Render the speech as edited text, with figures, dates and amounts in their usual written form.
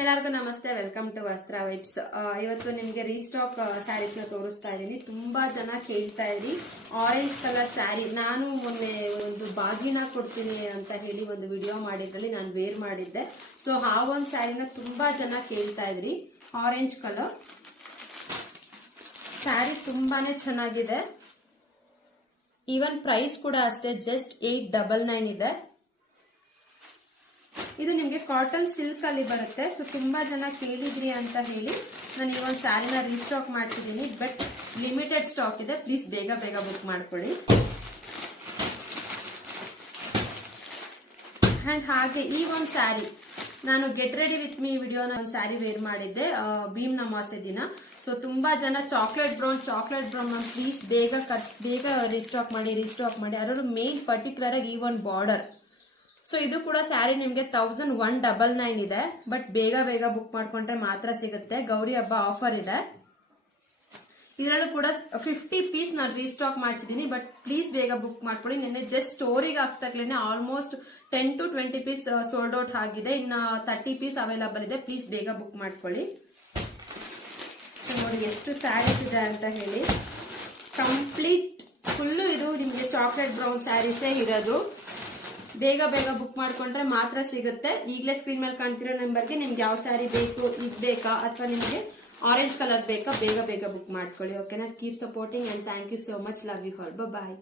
ಎಲ್ಲರಿಗೂ ನಮಸ್ತೆ, welcome to ವಸ್ತ್ರ ವೈಬ್ಸ್. ಇವತ್ತು ನಿಮಗೆ ರೀಸ್ಟಾಕ್ ಸ್ಯಾರೀಸ್ ನ ತೋರಿಸ್ತಾ ಇದ್ದೀನಿ. ತುಂಬಾ ಜನ ಕೇಳ್ತಾ ಇದ್ರಿ ಆರೆಂಜ್ ಕಲರ್ ಸ್ಯಾರಿ. ನಾನು ಮೊನ್ನೆ ಒಂದು ಬಾಗಿನ ಕೊಡ್ತೀನಿ ಅಂತ ಹೇಳಿ ಒಂದು ವಿಡಿಯೋ ಮಾಡಿದ್ರಲ್ಲಿ ನಾನು ವೇರ್ ಮಾಡಿದ್ದೆ. ಸೊ ಆ ಒಂದು ಸ್ಯಾರಿನ ತುಂಬಾ ಜನ ಕೇಳ್ತಾ ಇದ್ರಿ. ಆರೆಂಜ್ ಕಲರ್ ಸ್ಯಾರಿ ತುಂಬಾನೇ ಚೆನ್ನಾಗಿದೆ. ಈವನ್ ಪ್ರೈಸ್ ಕೂಡ ಅಷ್ಟೇ, ಜಸ್ಟ್ 899 ಇದೆ. ಇದು ನಿಮಗೆ ಕಾಟನ್ ಸಿಲ್ಕ್ ಅಲ್ಲಿ ಬರುತ್ತೆ. ಸೊ ತುಂಬಾ ಜನ ಕೇಳಿದ್ರಿ ಅಂತ ಹೇಳಿ ನಾನು ಈ ಒಂದು ಸ್ಯಾರಿನ ರೀಸ್ಟಾಕ್ ಮಾಡ್ತಿದ್ದೀನಿ. ಬಟ್ ಲಿಮಿಟೆಡ್ ಸ್ಟಾಕ್ ಇದೆ, ಪ್ಲೀಸ್ ಬೇಗ ಬೇಗ ಬುಕ್ ಮಾಡ್ಕೊಳ್ಳಿ. ಅಂಡ್ ಹಾಗೆ ಈ ಒಂದು ಸ್ಯಾರಿ ನಾನು ಗೆಟ್ ರೆಡಿ ವಿತ್ ಮೀ ವಿಡಿಯೋನ ಒಂದು ಸ್ಯಾರಿ ವೇರ್ ಮಾಡಿದ್ದೆ ಭೀಮ್ ಅಮಾವಾಸ್ಯೆ ದಿನ. ಸೊ ತುಂಬಾ ಜನ ಚಾಕ್ಲೇಟ್ ಬ್ರೌನ್ ಪ್ಲೀಸ್ ಬೇಗ ರೀಸ್ಟಾಕ್ ಮಾಡಿ. ಅದರಲ್ಲೂ ಮೇನ್ ಪರ್ಟಿಕ್ಯುಲರ್ ಆಗಿ ಈ ಒಂದು ಬಾರ್ಡರ್. ಸೊ ಇದು ಕೂಡ ಸ್ಯಾರಿ ನಿಮ್ಗೆ 1199 ಇದೆ. ಬಟ್ ಬೇಗ ಬುಕ್ ಮಾಡ್ಕೊಂಡ್ರೆ ಮಾತ್ರ ಸಿಗುತ್ತೆ. ಗೌರಿ ಹಬ್ಬ ಆಫರ್ ಇದೆ. ಇದರಲ್ಲೂ ಕೂಡ 50 ಪೀಸ್ ನಾನು ರೀಸ್ಟಾಕ್ ಮಾಡಿಸಿದೀನಿ. ಬಟ್ ಪ್ಲೀಸ್ ಬೇಗ ಬುಕ್ ಮಾಡ್ಕೊಳ್ಳಿ. ನಿನ್ನೆ ಜಸ್ಟ್ ಸ್ಟೋರಿಗೆ ಆಗ್ತಾಗ್ಲೇನೆ almost 10 to 20 piece sold out ಆಗಿದೆ. ಇನ್ನ 30 ಪೀಸ್ ಅವೈಲಬಲ್ ಇದೆ. ಪ್ಲೀಸ್ ಬೇಗ ಬುಕ್ ಮಾಡ್ಕೊಳ್ಳಿ. ನೋಡಿ ಎಷ್ಟು ಸ್ಯಾರೀಸ್ ಇದೆ ಅಂತ ಹೇಳಿ. ಕಂಪ್ಲೀಟ್ ಫುಲ್ಲು ಇದು ನಿಮ್ಗೆ ಚಾಕ್ಲೇಟ್ ಬ್ರೌನ್ ಸ್ಯಾರೀಸೇ ಇರೋದು. ಬೇಗ ಬುಕ್ ಮಾಡ್ಕೊಂಡ್ರೆ ಮಾತ್ರ ಸಿಗುತ್ತೆ. ಈಗಲೇ ಸ್ಕ್ರೀನ್ ಮೇಲೆ ಕಾಣ್ತಿರೋ ನಂಬರ್ಗೆ ನಿಮ್ಗೆ ಯಾವ ಸ್ಯಾರಿ ಬೇಕು, ಇದು ಬೇಕಾ ಅಥವಾ ನಿಮ್ಗೆ ಆರೆಂಜ್ ಕಲರ್ ಬೇಕಾ, ಬೇಗ ಬುಕ್ ಮಾಡ್ಕೊಳ್ಳಿ. ಓಕೆನಾ? Keep supporting and thank you so much. Love you all. Bye.